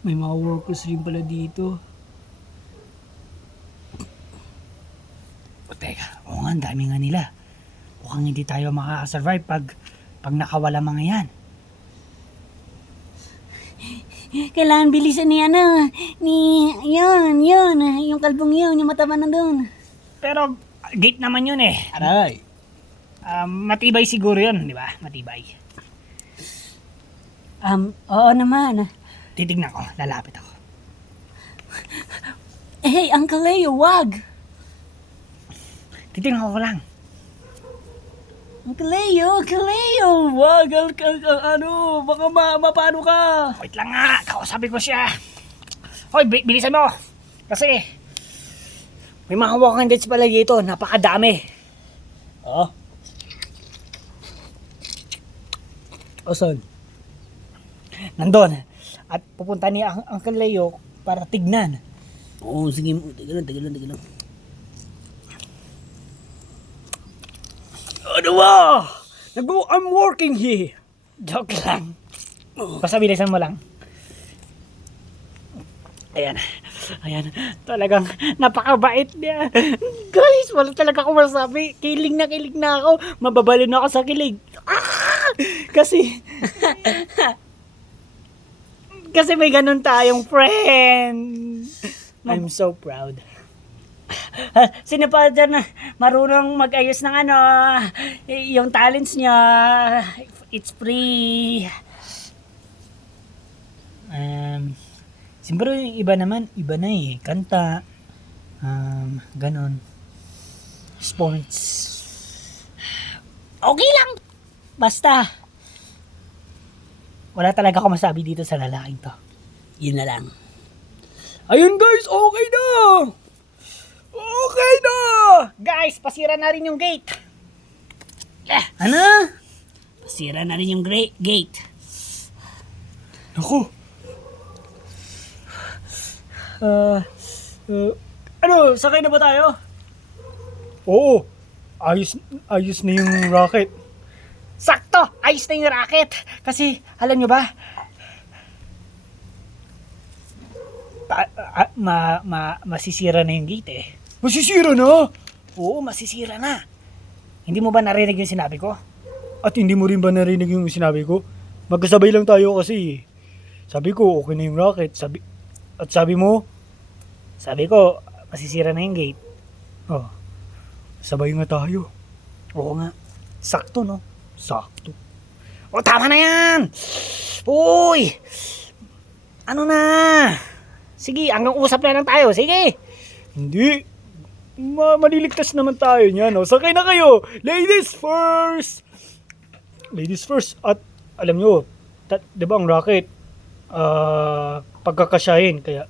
may mga workers rin pala dito. O teka, oo nga, ang dami nga nila. Mukhang hindi tayo makakasurvive pag nakawala mga yan. Kailangan bilisan yun, yung kalbong yun, yung mataba na doon. Pero, gate naman yun eh. Aray. Matibay siguro yun, di ba? Matibay. Oo naman. Titignan ko, lalapit ako. Hey, Uncle Leo, wag! Titignan ko lang. Uncle Leo, wag! Ano, baka mapano ka? Wait lang nga, kausapin ko siya. Hoy, bilisan mo. Kasi, may mga walking deads pala dito, napakadami. Ah? Asan? Nandun. At pupunta ni Uncle Leo para tignan. Oo, sige, tiga lang. Ano ba? I'm working here. Joke lang. Basta bilisan mo lang. Ayan. Talagang napakabait niya. Guys, wala talaga akong masabi. Kilig na ako. Mababalo na ako sa kilig. Kasi may ganun tayong friend. I'm so proud. Sino pa dyan na marunong mag-ayos ng yung talents niya? It's free. Siyempre yung iba na kanta, ganon, sports, okay lang, basta, wala talaga ako masabi dito sa lalaking to, Yun na lang. Ayun guys, okay na! Okay na! guys, pasira na rin yung gate, Ano? Pasira na rin yung gate. Naku. Ano, sakay na ba tayo? Oo. Ayos na yung rocket. sakto, ayos na yung racket, kasi, alam nyo ba, masisira na yung gate eh. Masisira na! Oo, masisira na. Hindi mo ba narinig yung sinabi ko? At hindi mo rin ba narinig yung sinabi ko? Magkasabay lang tayo kasi. Sabi ko, okay na yung rocket. Sabi mo, Sabi ko, masisira na yung gate. oh, sabay nga tayo. Oo nga. Sakto, no? Sakto. O, tama na yan! Uy! Ano na? Sige, hanggang usap na lang tayo. Sige! Hindi. Maliligtas naman tayo niyan. Oh. Sakay na kayo. Ladies first. Ladies first. At alam nyo, di ba ang rocket, pagkakasyahin. Kaya,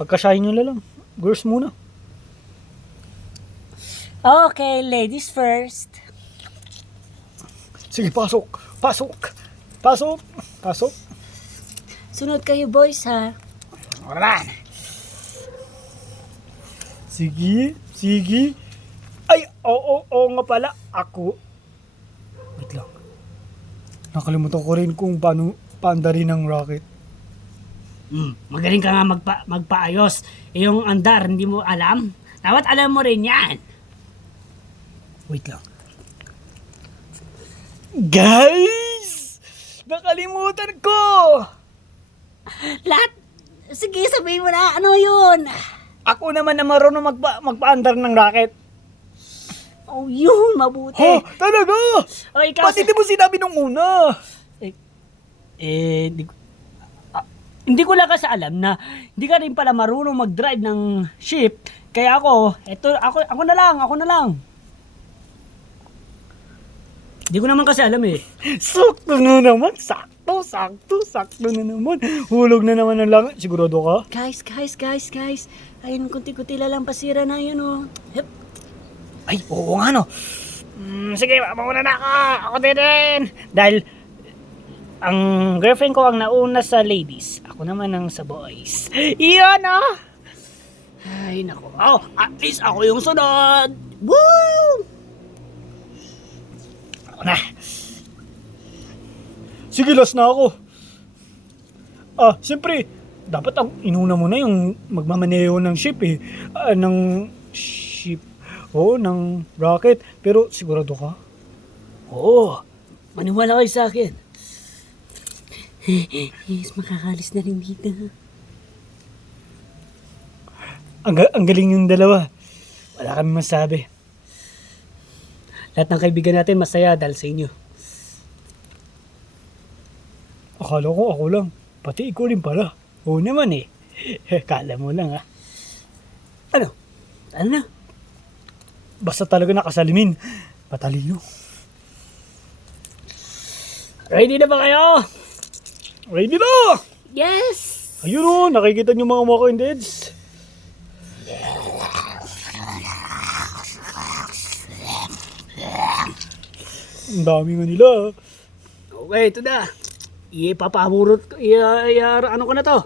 pagkasyahin nyo na lang. Girls muna. Okay, ladies first. Sige, pasok. Pasok. Sunod kayo, boys, ha? Wala. Sige. Ay, oo nga pala. Ako. Wait lang. Nakalimutan ko rin kung paano paandarin ng rocket. Magaling ka nga magpaayos. Yung andar, hindi mo alam? Dapat alam mo rin yan. Wait lang. Guys! Nakalimutan ko! Lahat? Sige, sabihin mo na. Ano yun? Ako naman na marunong magpaandar ng rocket. Oh, yun. Mabuti. Oh, talaga? O, ikaw. Ba't hindi mo sinabi nung una? Hindi ko lang kasi alam na hindi ka rin pala marunong mag-drive ng ship. Kaya ako na lang. Hindi ko naman kasi alam eh. Sakto na naman. Sakto na naman. Hulog na naman ng langit. Sigurado ka? Guys. Ayun, kunti-kunti lang pasira na yun, oh. Hep. Ay, oo nga, no. Sige, mauna na ako. Ako din. Dahil, ang girlfriend ko ang nauna sa ladies. Ako naman ang sa boys. Iyon, oh. Ay, nako. Oh, at least ako yung sunod. Woo! Ako na. Sige, last na ako. Siyempre, dapat ang inuna mo na yung magmamaneho ng ship eh. Ng ship. Oo, ng rocket. Pero sigurado ka? Oo. Maniwala kayo sa akin. Yes, makakalis na rin dito. Ang galing yung dalawa. Wala kami masabi. Lahat ng kaibigan natin masaya dahil sa inyo. Akala ko ako lang. Pati ikaw rin pala. Oo naman eh. Kala mo lang ah. Ano? Ano na? Basta talaga nakasalimin. Patalino. Ready na ba kayo? Ready na! Yes! Ayun o, nakikita niyo mga Walking Deads. Ang dami nga nila. Okay, ito na. Ipapaburot ko. Ano ko na to?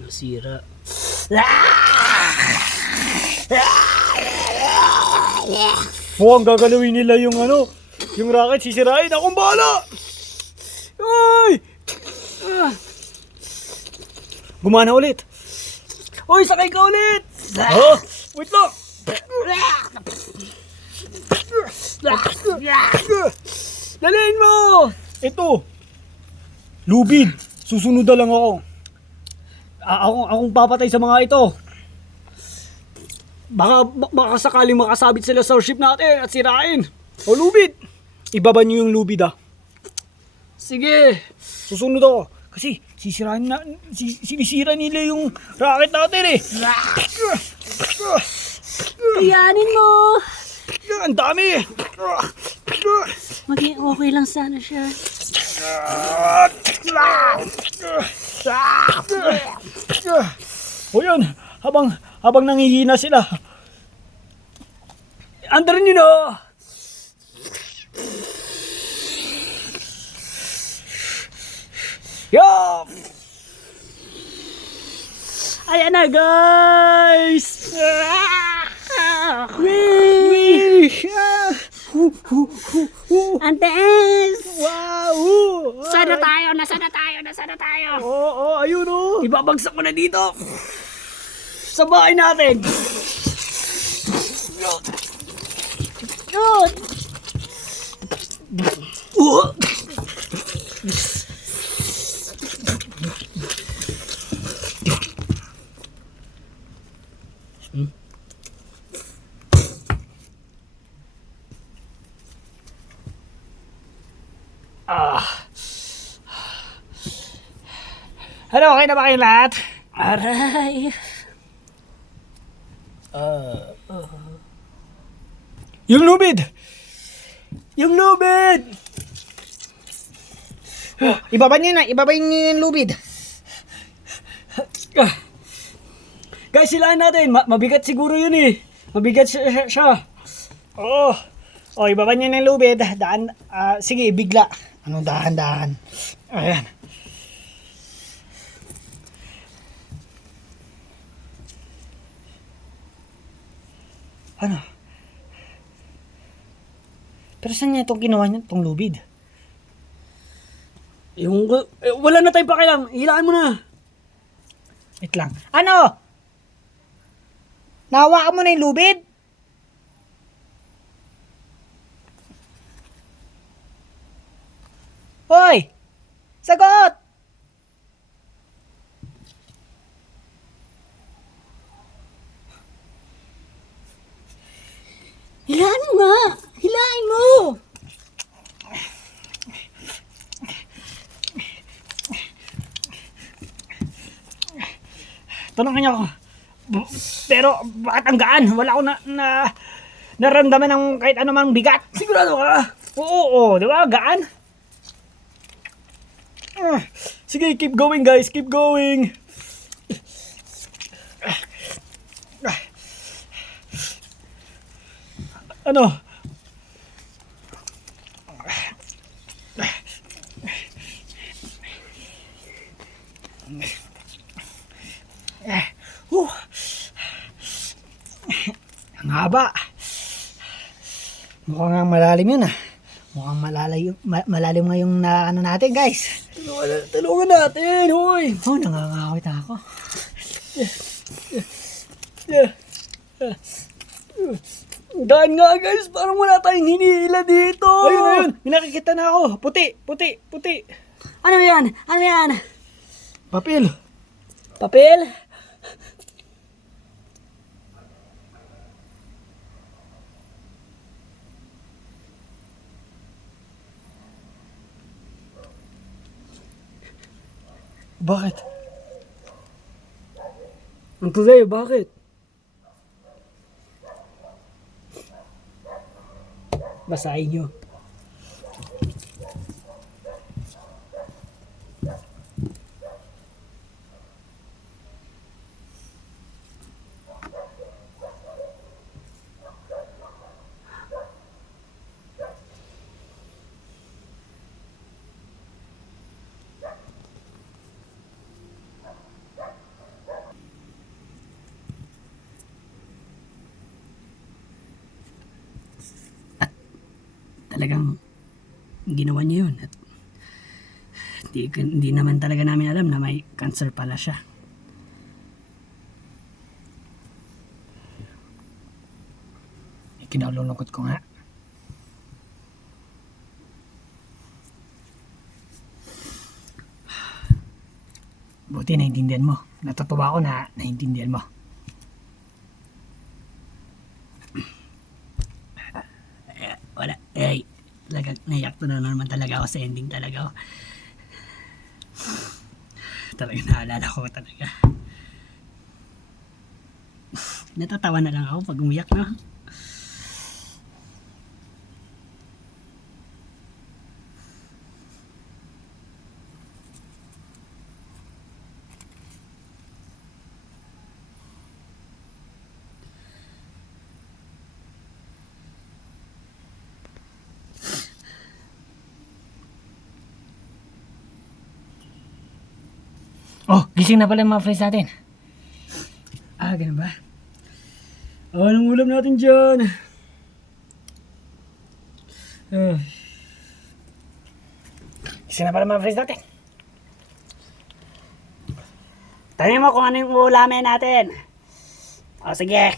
Nasira. Mukhang gagalawin nila yung ano, yung rocket, sisirain. Akong bahala! Ay! Gumana ulit. Uy, sakay ka ulit! Oh, wait lang! Dalhin mo! Ito. Lubid. Susunod na lang ako. Akong papatay sa mga ito. Baka sakaling makasabit sila sa ship natin at sirain. O lubid. Ibaba niyo yung lubid ah. Sige! Susunod ako. Kasi sinisira nila yung rocket natin eh. Kayanin mo! Ang dami. Maging okay lang sana siya. O yun, habang nangihina sila. Andarin nyo na. Yup! Ayan na, guys! Wee! Ang taas! Wow! Sana tayo! Nasana tayo! Oo, ayun oh! Ibabagsak ko na dito! Sa bahay natin! Yun! Ano, okay na ba kayong lahat? Aray! Yung lubid! Yung lubid! Ibaba niyo yung lubid. Guys, silaan natin. Mabigat siguro yun eh. Mabigat siya. Oo. O, ibaba niyo yung lubid. Sige, bigla. Ano, dahan-dahan. Ayan. Ano? Pero saan niya itong ginawa niya, itong lubid? Wala na tayong pakialam. Hilaan mo na. Wait lang. Ano? Nahawakan mo na yung lubid? Hoy! Sagot! Hilaan mo nga. Hilain mo. Tulungan niyo ako. Pero bakit ang gaan? Wala ako naramdaman ng kahit anumang bigat. Sigurado ka? Oo, di ba? Gaan. Sige, keep going guys. Keep going. Ano? Ang haba. Mukhang malalim yun ah. Mukhang malalim nga yung ano natin guys. Tulungan natin, hoy. Oh, nangangawit na ako. Daan nga guys, parang wala tayong hinihila dito. Ayun. May nakikita na ako. Puti. Ano yan? Ano yan? Papel. Papel? Bakit? Uncle Leo, bakit? Basahin nyo. Talagang ginawa niya yun at hindi naman talaga namin alam na may cancer pala siya. Kinalulungkot ko nga. Buti naintindihan mo. Natutuwa ako na naintindihan mo. Wala. Talaga, naiyak to na naman talaga ako sa ending talaga. Talaga naalala ko talaga. Natatawa na lang ako pag umiyak, no? Oh, gising na pala yung mga friends natin. Ah, ganun ba? Anong ulam natin dyan? Gising na pala mga friends natin. Tanong mo kung ano yung ulamin natin. O sige.